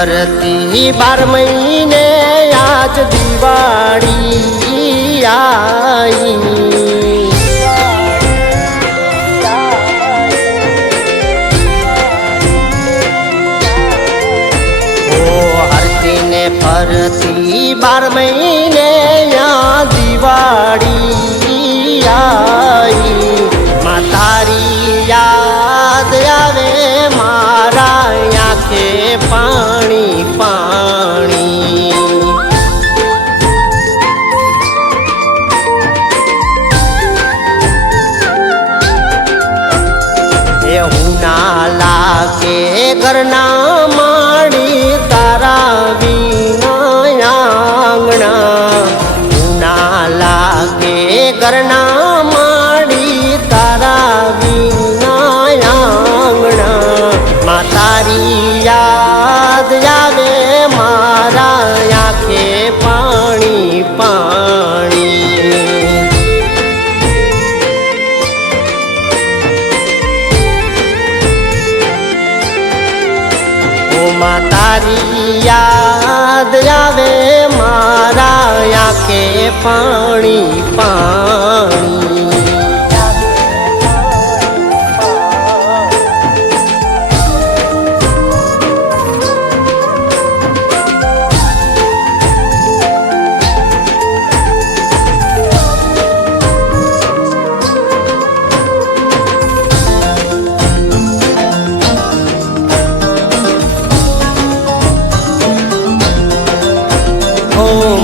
ફરતી 12 મહિને આજ દિવાળી આઈ। ફરતી 12 મહિને યા દિવાળી આઈ। માં તારી યાદ આવે મારા આંખે પાણી પાણી। એ હું ના લાગે ઘરના માડી તારા ઘરના માડી તારા વિના આંગણા। માં તારી યાદ આવે મારા આંખે પાણી પાણી। ઓ માં તારી યાદ આવે મારા આંખે પાણી પાણી।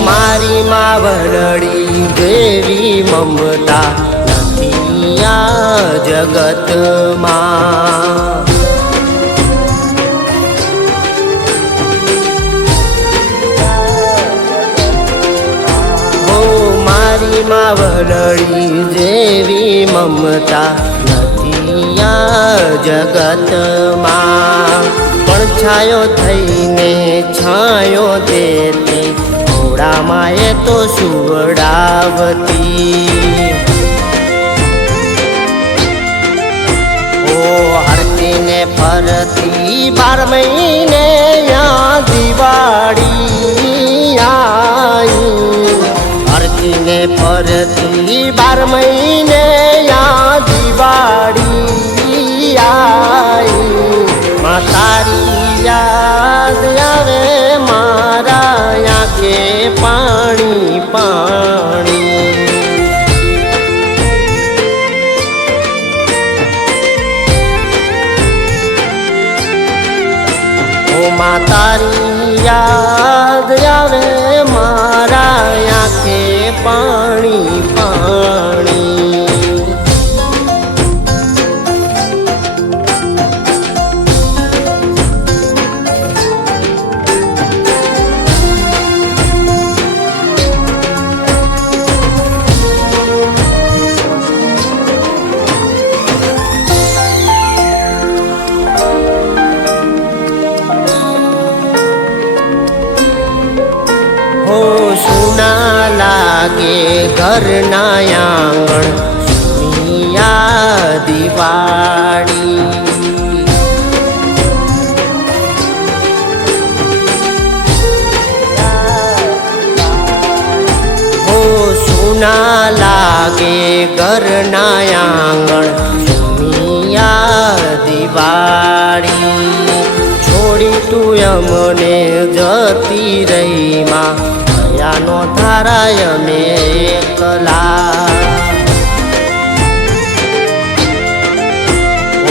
મારી માવલડી જેવી મમતા નથી આ જગતમાં। મારી માવલડી જેવી મમતા નથી આ જગતમાં। પણ છાયો થઈને છાયો દેતી માએ તો સુવડાવતી। ઓ હરતી ને ફરતી 12 મહિને યા દિવાળી આઈ। હરતી ને ફરતી 12 મહિને યા દિવાળી આઈ। માં તારી યાદ આવે મારા આંખે પાણી પાણી। ઓ માં તારી યાદ આવે મારા આંખે પાણી પાણી। સુના લાગે ઘરના આંગણ સુનિયા દિવાળી। સુના લાગે ઘરના આંગણ સુનિયા દિવાળી। છોડી તું અમને જતી રહી માં નો ધારાય અમે એકલા।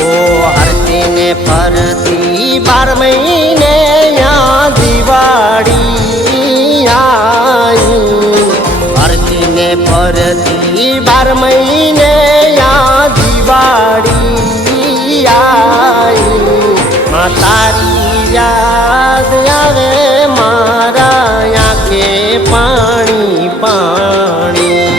ઓ હરતી ને ફરતી 12 મહિને યા દિવાળી આઈ। હરતી ને ફરતી 12 મહિને યા દિવાળી આઈ। માં તારી યાદ આવે મારા આંખે પાણી પાણી।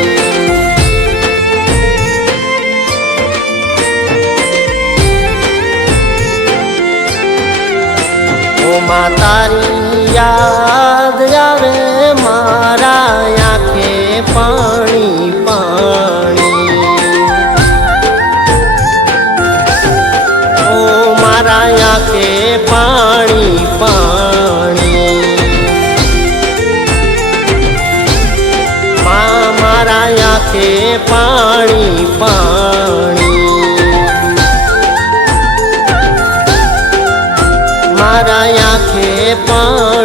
ઓ માં તારી યાદ આવે મારા આંખે પાણી પાણી। ઓ મારા આંખે પાણી પાણી। આંખે પાણી પાણી મારા આંખે પાણી